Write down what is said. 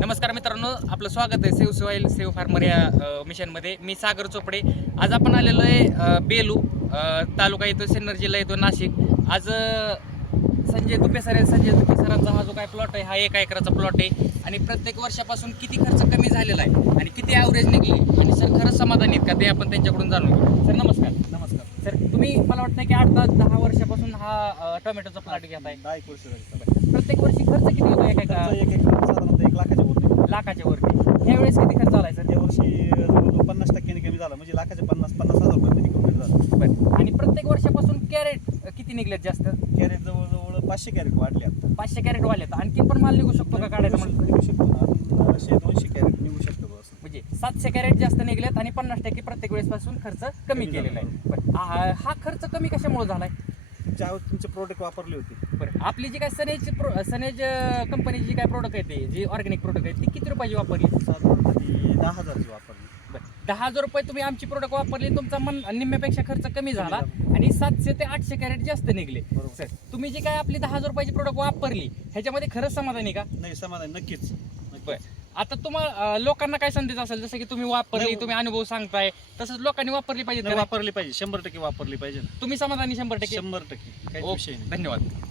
नमस्कार मित्रांनो आपलं स्वागत आहे सेव सॉईल सेव फार्मर या मिशनमध्ये. मी सागर चोपडे. आज आपण आलेलो आहे बेलू तालुका येतो सिन्नर जिल्हा येतो नाशिक. आज संजय तुपे सर आहे संजय तुपे सरांचा हा जो काय प्लॉट आहे हा एका एकराचा प्लॉट आहे. आणि प्रत्येक वर्षापासून किती खर्च कमी झालेला आहे आणि किती ॲव्हरेज निघले आणि सर खरंच समाधानी आहेत का? ते आपण त्यांच्याकडून जाणून घेऊ. सर नमस्कार. नमस्कार. सर तुम्ही मला वाटतं की आठ दहा दहा वर्षापासून हा टोमॅटोचा प्लॉट घेत आहे प्रत्येक वर्षी खर्च किती येतो एका एका साधारणतः लाखाच्या वरती. ह्यावेळेस किती खर्च आलाय सर? या वर्षी जवळजवळ पन्नास टक्क्याने कमी झाला. म्हणजे लाखाचे पन्नास पन्नास हजार रुपयामध्ये कंप्लीट झालं. बरं. आणि प्रत्येक वर्षापासून कॅरेट किती निघलेत जास्त? कॅरेट जवळजवळ पाचशे कॅरेट वाढले आता. पाचशे कॅरेट वाढलेत. आणखीन पण माल निघू शकतो का काढायचं म्हणलं निघू शकतो ना. शे दोनशे कॅरेट निघू शकतो बस. म्हणजे सातशे कॅरेट जास्त निघलेत आणि पन्नास टक्के प्रत्येक वेळेसपासून खर्च कमी कमी केलेला आहे. बरं. हा हा खर्च कमी कशामुळे झालाय? ज्यावेळेस तुमचे प्रोडक्ट वापरले होते. बरं. आपली जी काय सनेज प्रो सनेज कंपनीची जी काय प्रोडक्ट आहे ते? जी ऑर्गॅनिक प्रोडक्ट आहे ती किती रुपयाची वापरली? ती दहा हजारची वापरली. दहा हजार रुपये तुम्ही आमची प्रोडक्ट वापरली तुमचा मन निम्म्यापेक्षा खर्च कमी झाला आणि सातशे ते आठशे कॅरेट जास्त निघले. बरोबर. सर तुम्ही जी काय आपली दहा हजार रुपयाची प्रोडक्ट वापरली ह्याच्यामध्ये खरंच समाधानी का? नाही समाधान नक्कीच. नक्कीच. बरं. आता तुम्हाला लोकांना काय संदेश असेल? जसं की तुम्ही वापरली नाही. तुम्ही अनुभव सांगताय तसंच लोकांनी वापरली पाहिजे नाही, वापरली पाहिजे. शंभर टक्के वापरली पाहिजे ना. तुम्ही समाधानी शंभर टक्के. शंभर टक्के. काही. विषय नाही. धन्यवाद.